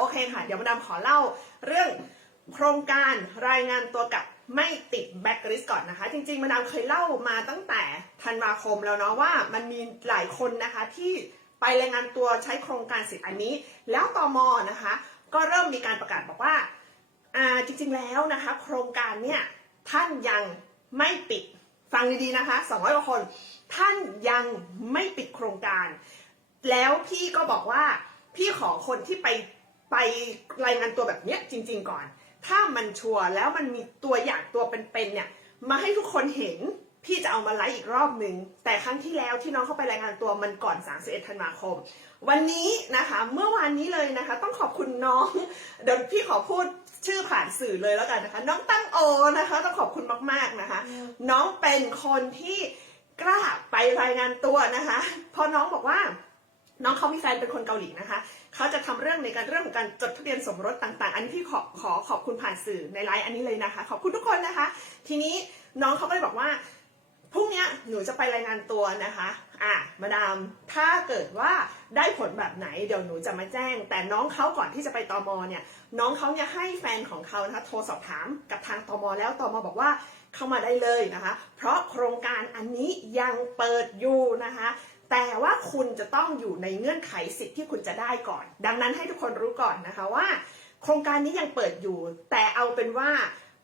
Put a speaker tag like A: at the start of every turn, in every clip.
A: โอเคค่ะ เดี๋ยวมาดามขอเล่าเรื่องโครงการรายงานตัวกับไม่ติดแบ็กลิสก่อนนะคะ จริงๆ มาดามเคยเล่ามาตั้งแต่ธันวาคมแล้วเนาะว่ามันมีหลายคนนะคะที่ไปรายงานตัวใช้โครงการสิทธิ์อันนี้ แล้วตมนะคะ ก็เริ่มมีการประกาศบอกว่าอ่าจริงๆแล้วนะคะ โครงการเนี่ยท่านยังไม่ปิดฟังดีๆนะคะ200กว่าคน ท่านยังไม่ปิดโครงการ แล้วพี่ก็บอกว่าพี่ขอคนที่ไป ไปรายงานตัวแบบเนี้ยจริง ๆ ก่อน ถ้ามันชัวร์แล้วมันมีตัวอย่างตัวเป็นๆเนี่ยมาให้ทุกคนเห็นพี่จะเอามาไลฟ์อีกรอบหนึ่งแต่ครั้งที่แล้วที่น้องเข้าไปรายงานตัวมันก่อน 31 ธันวาคม วันนี้นะคะ เมื่อวานนี้เลยนะคะ ต้องขอบคุณน้อง เดี๋ยวพี่ขอพูดชื่อผ่านสื่อเลยแล้วกันนะคะ น้องตั้งโอนะคะ ต้องขอบคุณมากๆนะคะ น้องเป็นคนที่กล้าไปรายงานตัวนะคะเพอน้องบอกว่า น้องเขามีแฟนเป็นคนเกาหลีนะคะ เขาจะทำเรื่องในการเรื่องของการจดทะเบียนสมรสต่างๆ อันนี้พี่ขอขอขอบคุณผ่านสื่อในไลน์อันนี้เลยนะคะ ขอบคุณทุกคนนะคะ ทีนี้น้องเขาก็เลยบอกว่าพรุ่งนี้หนูจะไปรายงานตัวนะคะ อะ มาดาม ถ้าเกิดว่าได้ผลแบบไหนเดี๋ยวหนูจะมาแจ้ง แต่น้องเขาก่อนที่จะไปตมเนี่ย น้องเขาเนี่ยให้แฟนของเขานะคะโทรสอบถามกับทางตมแล้วตมบอกว่าเข้ามาได้เลยนะคะ เพราะโครงการอันนี้ยังเปิดอยู่นะคะ แต่ว่าคุณจะต้องอยู่ในเงื่อนไขสิทธิ์ที่คุณจะได้ก่อน ดังนั้นให้ทุกคนรู้ก่อนนะคะว่า โครงการนี้ยังเปิดอยู่ แต่เอาเป็นว่า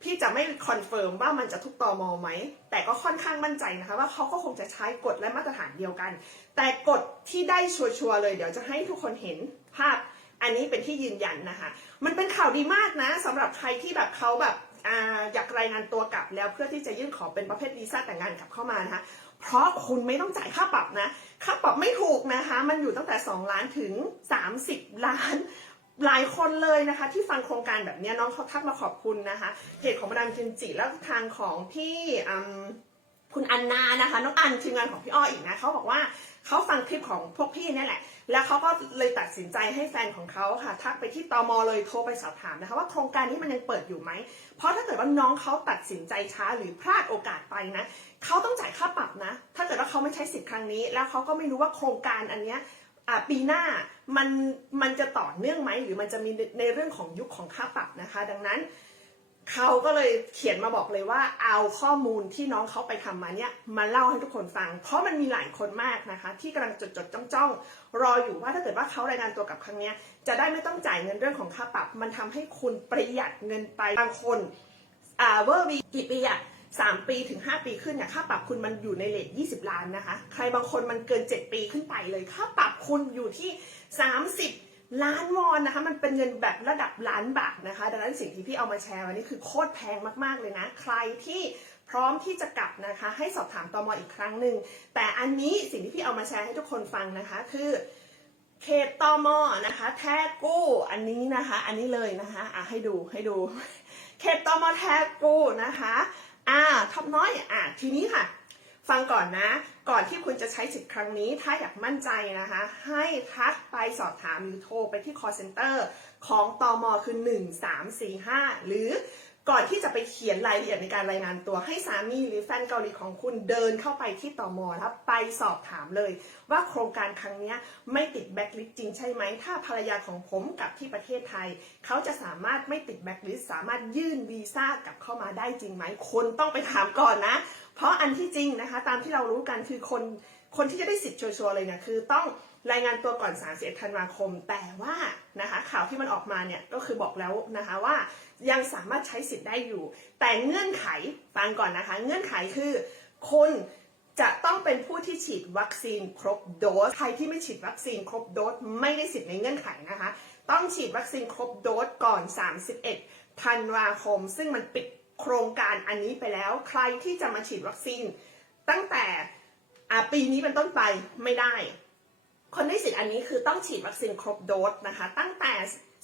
A: พี่จะไม่คอนเฟิร์มว่ามันจะทุกตอมอไหม แต่ก็ค่อนข้างมั่นใจนะคะว่าเขาก็คงจะใช้กฎและมาตรฐานเดียวกัน แต่กฎที่ได้ชัวร์ๆเลย เดี๋ยวจะให้ทุกคนเห็นภาพ อันนี้เป็นที่ยืนยันนะคะ มันเป็นข่าวดีมากนะสำหรับใครที่แบบเขาแบบออยากรายงานตัวกลับแล้วเพื่อที่จะยื่นขอเป็นประเภทวีซ่าแต่งงานกลับเข้ามานะคะ เพราะคุณไม่ต้องจ่ายค่าปรับนะ ค่าปรับไม่ถูกนะคะ มันอยู่ตั้งแต่ 2 ล้านถึง 30 ล้าน หลายคนเลยนะคะ ที่ฟังโครงการแบบนี้น้องเขาทักมาขอบคุณนะคะเพจของมาดามจินจิแล้วทางของพี่อ คุณอันนานะคะน้องอันทีมงานของพี่อ้ออีกนะเขาบอกว่าเขาฟังคลิปของพวกพี่นี่แหละ แล้วเขาก็เลยตัดสินใจให้แฟนของเขาค่ะ ทักไปที่ตมเลยโทรไปสอบถามนะคะว่าโครงการนี้มันยังเปิดอยู่ไหม เพราะถ้าเกิดว่าน้องเขาตัดสินใจช้าหรือพลาดโอกาสไปนะเขาต้องจ่ายค่าปรับนะ ถ้าเกิดว่าเขาไม่ใช้สิทธิ์ครั้งนี้ แล้วเขาก็ไม่รู้ว่าโครงการอันเนี้ยปีหน้ามันมันจะต่อเนื่องไหมหรือมันจะมีในในเรื่องของยุคของค่าปรับนะคะ ดังนั้น เขาก็เลยเขียนมาบอกเลยว่า เอาข้อมูลที่น้องเขาไปทำมาเนี่ยมาเล่าให้ทุกคนฟัง เพราะมันมีหลายคนมากนะคะ ที่กำลังจดจดจ้องจ้องรออยู่ว่าถ้าเกิดว่าเขารายงานตัวกับครั้งเนี้ยจะได้ไม่ต้องจ่ายเงินเรื่องของค่าปรับ มันทำให้คุณประหยัดเงินไปบางคนอ่าเวอร์วีกี่ปีอะสามปีถึง5ปีขึ้นเนี่ยค่าปรับคุณมันอยู่ในเลท20ล้านนะคะ ใครบางคนมันเกิน7ปีขึ้นไปเลยค่าปรับคุณอยู่ที่30 ล้านวอนนะคะ มันเป็นเงินแบบระดับล้านบาทนะคะ ดังนั้นสิ่งที่พี่เอามาแชร์วันนี้คือโคตรแพงมากๆเลยนะ ใครที่พร้อมที่จะกลับนะคะ ให้สอบถามตมอีกครั้งหนึ่งแต่อันนี้สิ่งที่พี่เอามาแชร์ให้ทุกคนฟังนะคะคือเขตตมอนะคะ แท้กู้อันนี้นะคะ อันนี้เลยนะคะอะให้ดูให้ดู เขตตมแท้กู้นะคะ อ่าท็อปน้อยอะทีนี้ค่ะ ฟังก่อนนะ ก่อนที่คุณจะใช้สิทธิ์ครั้งนี้ ถ้าอยากมั่นใจนะคะ ให้ทักไปสอบถามหรือโทรไปที่ call center ของตอมคือ 1345 หรือ ก่อนที่จะไปเขียนรายละเอียดในการรายงานตัวให้สามีหรือแฟนเกาหลีของคุณเดินเข้าไปที่ตมนะครับไปสอบถามเลย ว่าโครงการครั้งนี้ไม่ติดแบ็คลิสต์จริงใช่ไหม ถ้าภรรยาของผมกลับที่ประเทศไทย เขาจะสามารถไม่ติดแบ็คลิสต์สามารถยื่นวีซ่ากลับเข้ามาได้จริงไหม คนต้องไปถามก่อนนะ เพราะอันที่จริงนะคะ ตามที่เรารู้กันคือคนคนที่จะได้สิทธิ์ชัวร์ๆเลยเนี่ยคือต้อง รายงานตัวก่อน 31 ธันวาคม แต่ว่านะคะข่าวที่มันออกมาเนี่ยก็คือบอกแล้วนะคะว่ายังสามารถใช้สิทธิ์ได้อยู่ แต่เงื่อนไขฟังก่อนนะคะ เงื่อนไขคือคุณจะต้องเป็นผู้ที่ฉีดวัคซีนครบโดส ใครที่ไม่ฉีดวัคซีนครบโดสไม่ได้สิทธิ์ในเงื่อนไขนะคะ ต้องฉีดวัคซีนครบโดสก่อน 31 ธันวาคม ซึ่งมันปิดโครงการอันนี้ไปแล้ว ใครที่จะมาฉีดวัคซีน ตั้งแต่ปีนี้เป็นต้นไปไม่ได้ คนได้สิทธิ์อันนี้คือต้องฉีดวัคซีนครบโดสนะคะ ตั้งแต่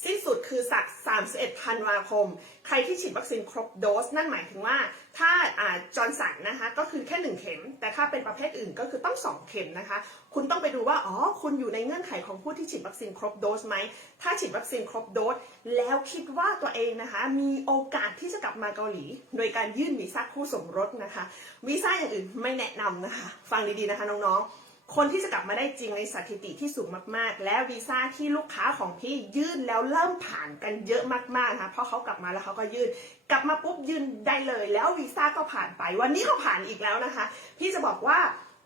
A: สิ้นสุดคือสัก31ธันวาคม ใครที่ฉีดวัคซีนครบโดส นั่นหมายถึงว่าถ้าอ่าจอร์นสันนะคะก็คือแค่ 1 เข็ม แต่ถ้าเป็นประเภทอื่นก็คือต้อง 2 เข็มนะคะ คุณต้องไปดูว่า อ๋อ คุณอยู่ในเงื่อนไขของผู้ที่ฉีดวัคซีนครบโดสไหม ถ้าฉีดวัคซีนครบโดส แล้วคิดว่าตัวเองนะคะ มีโอกาสที่จะกลับมาเกาหลี โดยการยื่นวีซ่าคู่สมรสนะคะ วีซ่าอย่างอื่นไม่แนะนำนะคะ ฟังดีๆนะคะน้องๆ คนที่จะกลับมาได้จริงในสถิติที่สูงมากๆ และวีซ่าที่ลูกค้าของพี่ยื่นแล้วเริ่มผ่านกันเยอะมากๆนะคะเพราะเขากลับมาแล้วเขาก็ยื่นกลับมาปุ๊บยื่นได้เลย แล้ววีซ่าก็ผ่านไปวันนี้ก็ผ่านอีกแล้วนะคะ พี่จะบอกว่า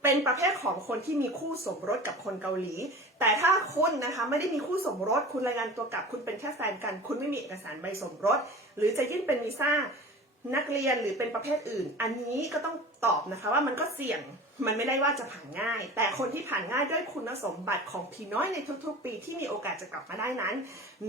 A: เป็นประเภทของคนที่มีคู่สมรสกับคนเกาหลี แต่ถ้าคุณนะคะไม่ได้มีคู่สมรส คุณรายงานตัวกลับคุณเป็นแค่แฟนกัน คุณไม่มีเอกสารใบสมรส หรือจะยื่นเป็นวีซ่า นักเรียนหรือเป็นประเภทอื่น อันนี้ก็ต้องตอบนะคะว่ามันก็เสี่ยงมันไม่ได้ว่าจะผ่านง่าย แต่คนที่ผ่านง่ายด้วยคุณสมบัติของผีน้อยในทุกๆ ปีที่มีโอกาสจะกลับมาได้นั้น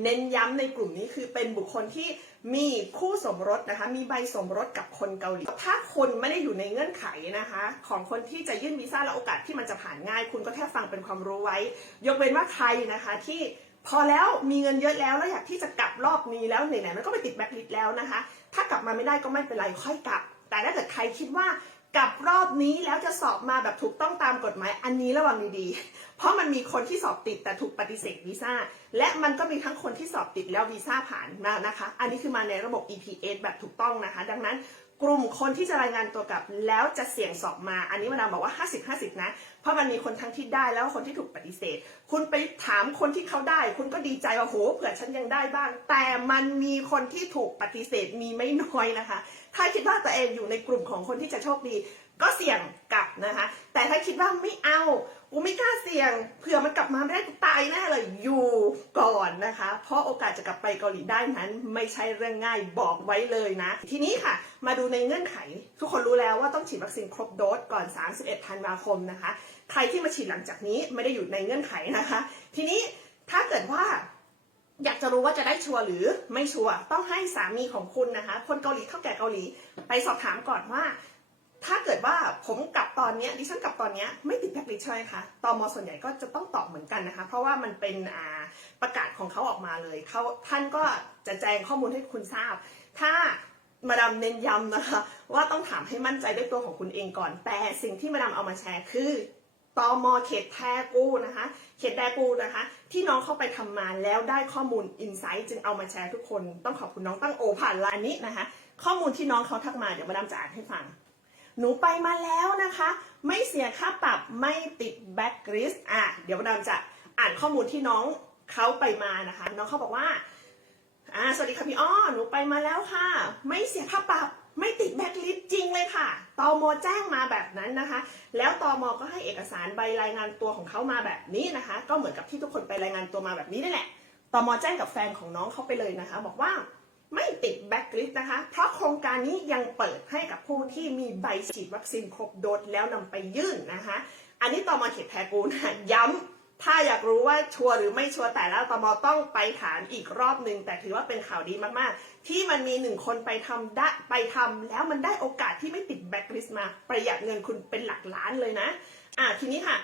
A: เน้นย้ำในกลุ่มนี้คือเป็นบุคคลที่มีคู่สมรสนะคะ มีใบสมรสกับคนเกาหลี ถ้าคนไม่ได้อยู่ในเงื่อนไขนะคะ ของคนที่จะยื่นวีซ่าและโอกาสที่มันจะผ่านง่าย คุณก็แค่ฟังเป็นความรู้ไว้ ยกเว้นว่าใครนะคะที่พอแล้วมีเงินเยอะแล้วแล้วอยากที่จะกลับรอบนี้แล้วไหนๆมันก็ไปติดแบ็คลิสต์แล้วนะคะ ถ้ากลับมาไม่ได้ก็ไม่เป็นไรค่อยกลับ แต่ถ้าเกิดใครคิดว่ากลับรอบนี้แล้วจะสอบมาแบบถูกต้องตามกฎหมายอันนี้ระวังดีๆ เพราะมันมีคนที่สอบติดแต่ถูกปฏิเสธวีซ่า และมันก็มีทั้งคนที่สอบติดแล้ววีซ่าผ่านมานะคะ อันนี้คือมาในระบบ EPS แบบถูกต้องนะคะ ดังนั้น กลุ่มคนที่จะรายงานตัวกลับแล้วจะเสี่ยงสอบมา อันนี้มาดามบอกว่า 50-50 นะ เพราะมันมีคนทั้งที่ได้แล้วก็คนที่ถูกปฏิเสธ คุณไปถามคนที่เขาได้ คุณก็ดีใจว่าโหเผื่อฉันยังได้บ้าง แต่มันมีคนที่ถูกปฏิเสธมีไม่น้อยนะคะ ถ้าคิดว่าตัวเองอยู่ในกลุ่มของคนที่จะโชคดี ก็เสี่ยงกลับนะคะ แต่ถ้าคิดว่าไม่เอากูไม่กล้าเสี่ยงเผื่อมันกลับมาไม่ได้กูตายแน่เลยอยู่ก่อนนะคะ เพราะโอกาสจะกลับไปเกาหลีได้นั้น ไม่ใช่เรื่องง่ายบอกไว้เลยนะ ทีนี้ค่ะ มาดูในเงื่อนไข ทุกคนรู้แล้วว่าต้องฉีดวัคซีนครบโดสก่อน 31 ธันวาคมนะคะ ใครที่มาฉีดหลังจากนี้ไม่ได้อยู่ในเงื่อนไขนะคะ ทีนี้ถ้าเกิดว่าอยากจะรู้ว่าจะได้ชัวร์หรือไม่ชัวร์ต้องให้สามีของคุณนะคะ คนเกาหลีเท่าแก่เกาหลี ไปสอบถามก่อนว่า ถ้าเกิดว่าผมกลับตอนนี้ดิฉันกลับตอนนี้ไม่ติดแบ็คลิสใช่ไหมคะตอมอส่วนใหญ่ก็จะต้องตอบเหมือนกันนะคะ เพราะว่ามันเป็นประกาศของเขาออกมาเลยเขาท่านก็จะแจ้งข้อมูลให้คุณทราบ ถ้ามาดามเน้นย้ำนะคะว่าต้องถามให้มั่นใจด้วยตัวของคุณเองก่อน แต่สิ่งที่มาดามเอามาแชร์คือตอมอเขตแทกูนะคะ เขตแดกูนะคะ ที่น้องเข้าไปทำมาแล้วได้ข้อมูลอินไซต์จึงเอามาแชร์ทุกคน ต้องขอบคุณน้องตั้งโอผ่านไลน์นี้นะคะ ข้อมูลที่น้องเขาทักมาเดี๋ยวมาดามจะอ่านให้ฟัง หนูไปมาแล้วนะคะ ไม่เสียค่าปรับไม่ติดแบ็กลิสอะเดี๋ยวดามจะอ่านข้อมูลที่น้องเขาไปมานะคะ น้องเขาบอกว่าอ่าสวัสดีค่ะพี่อ้อหนูไปมาแล้วค่ะ ไม่เสียค่าปรับไม่ติดแบ็กลิสจริงเลยค่ะตอมอแจ้งมาแบบนั้นนะคะ แล้วตอมอก็ให้เอกสารใบรายงานตัวของเขามาแบบนี้นะคะ ก็เหมือนกับที่ทุกคนไปรายงานตัวมาแบบนี้นี่แหละตอมอแจ้งกับแฟนของน้องเขาไปเลยนะคะ บอกว่า ไม่ติดแบ็กลิสต์นะคะ เพราะโครงการนี้ยังเปิดให้กับผู้ที่มีใบฉีดวัคซีนครบโดสแล้วนำไปยื่นนะคะ อันนี้ตมเขตแพรกูนะย้ำถ้าอยากรู้ว่าชัวร์หรือไม่ชัวร์แต่และตมต้องไปถามอีกรอบหนึ่งแต่ถือว่าเป็นข่าวดีมากๆ ที่มันมีหนึ่งคนไปทำได้ไปทำแล้วมันได้โอกาสที่ไม่ติดแบ็กลิสต์มา ประหยัดเงินคุณเป็นหลักล้านเลยนะอะทีนี้ค่ะ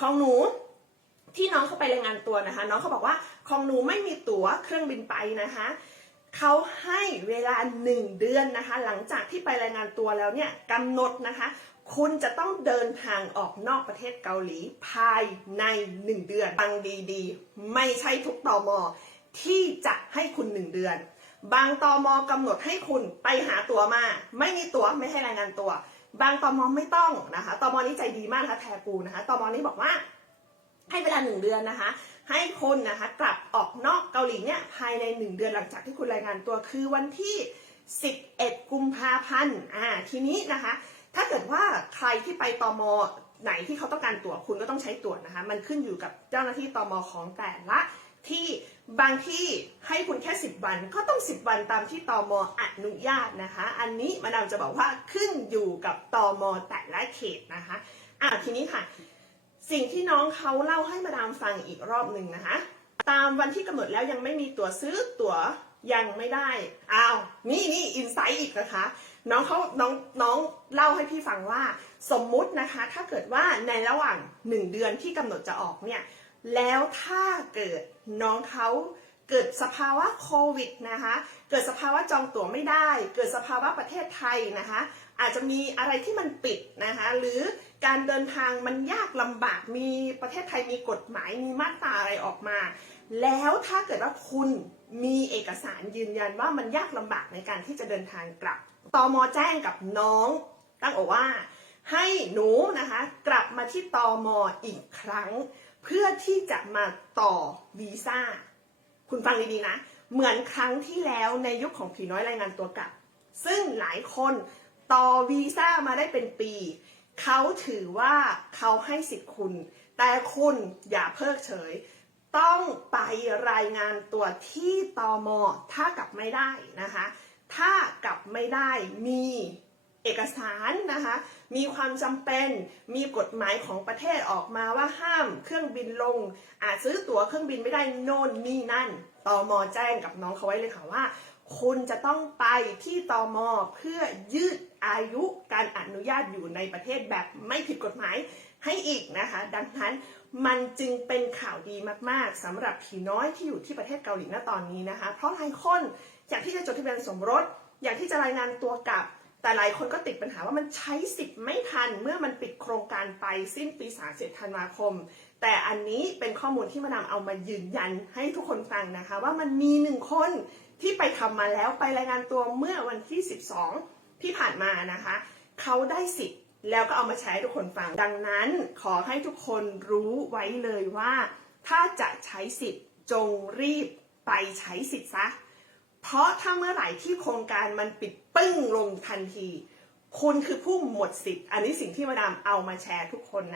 A: ของหนูที่น้องเขาไปรายงานตัวนะคะ น้องเขาบอกว่าของหนูไม่มีตั๋วเครื่องบินไปนะคะ เขาให้เวลาหนึ่งเดือนนะคะ หลังจากที่ไปรายงานตัวแล้วเนี่ยกำหนดนะคะ คุณจะต้องเดินทางออกนอกประเทศเกาหลีภายในหนึ่งเดือนฟังดีๆ ไม่ใช่ทุกตอมอที่จะให้คุณหนึ่งเดือน บางตอมอกำหนดให้คุณไปหาตั๋วมา ไม่มีตั๋วไม่ให้รายงานตัว บางตอมอไม่ต้องนะคะตอมอนี้ใจดีมากนะคะแทกูนะคะตอมอนี้บอกว่าให้เวลาหนึ่งเดือนนะคะ ให้คนนะคะกลับออกนอกเกาหลีเนี่ยภายในหนึ่งเดือนหลังจากที่คุณรายงานตัวคือวันที่ 11 กุมภาพันธ์อ่าทีนี้นะคะ ถ้าเกิดว่าใครที่ไปตอมอไหนที่เขาต้องการตั๋วคุณก็ต้องใช้ตั๋วนะคะ มันขึ้นอยู่กับเจ้าหน้าที่ตอมอของแต่ละที่บางที่ให้คุณแค่ 10 วันก็ต้อง 10 วันตามที่ตอมอนุญาตนะคะ อันนี้มาดามจะบอกว่าขึ้นอยู่กับตอมอแต่ละเขตนะคะอ่าทีนี้ค่ะ สิ่งที่น้องเขาเล่าให้มาดามฟังอีกรอบหนึ่งนะคะ ตามวันที่กำหนดแล้วยังไม่มีตั๋วซื้อตั๋วยังไม่ได้ อ้าว นี่นี่อินไซต์อีกนะคะ น้องเขาน้องน้องเล่าให้พี่ฟังว่า สมมุตินะคะ ถ้าเกิดว่าในระหว่างหนึ่งเดือนที่กำหนดจะออกเนี่ย แล้วถ้าเกิดน้องเขาเกิดสภาวะโควิดนะคะ เกิดสภาวะจองตั๋วไม่ได้ เกิดสภาวะประเทศไทยนะคะ อาจจะมีอะไรที่มันปิดนะคะหรือการเดินทางมันยากลำบากมีประเทศไทยมีกฎหมายมีมาตราอะไรออกมา แล้วถ้าเกิดว่าคุณมีเอกสารยืนยันว่ามันยากลำบากในการที่จะเดินทางกลับตมแจ้งกับน้องตั้งโอว่าให้หนูนะคะกลับมาที่ตอมออีกครั้ง เพื่อที่จะมาต่อวีซ่า คุณฟังดีๆนะ เหมือนครั้งที่แล้วในยุคของผีน้อยรายงานตัวกลับ ซึ่งหลายคน ต่อวีซ่ามาได้เป็นปี เขาถือว่าเขาให้สิทธิ์คุณ แต่คุณอย่าเพิกเฉย ต้องไปรายงานตัวที่ตอมอถ้ากลับไม่ได้นะคะ ถ้ากลับไม่ได้มีเอกสารนะคะ มีความจำเป็น มีกฎหมายของประเทศออกมาว่าห้ามเครื่องบินลง อาจซื้อตั๋วเครื่องบินไม่ได้โน่นนี่นั่น ตอมอแจ้งกับน้องเขาไว้เลยค่ะว่า คุณจะต้องไปที่ตอมอเพื่อยืด อายุการอนุญาตอยู่ในประเทศแบบไม่ผิดกฎหมายให้อีกนะคะ ดังนั้นมันจึงเป็นข่าวดีมากๆสำหรับผีน้อยที่อยู่ที่ประเทศเกาหลีณตอนนี้นะคะ เพราะหลายคนอยากที่จะจดทะเบียนสมรส อยากที่จะรายงานตัวกลับ แต่หลายคนก็ติดปัญหาว่ามันใช้สิทธิ์ไม่ทัน เมื่อมันปิดโครงการไปสิ้นปี31ธันวาคม แต่อันนี้เป็นข้อมูลที่มาดาเอามายืนยันให้ทุกคนฟังนะคะ ว่ามันมีหนึ่งคนที่ไปทำมาแล้วไปรายงานตัวเมื่อวันที่ 12 ที่ผ่านมานะคะเขาได้สิทธิ์แล้วก็เอามาใช้ให้ทุกคนฟัง ดังนั้นขอให้ทุกคนรู้ไว้เลยว่า ถ้าจะใช้สิทธิ์จงรีบไปใช้สิทธิ์ซะ เพราะถ้าเมื่อไหร่ที่โครงการมันปิดปึ้งลงทันที คุณคือผู้หมดสิทธิ์ อันนี้สิ่งที่มาดามเอามาแชร์ทุกคนนะ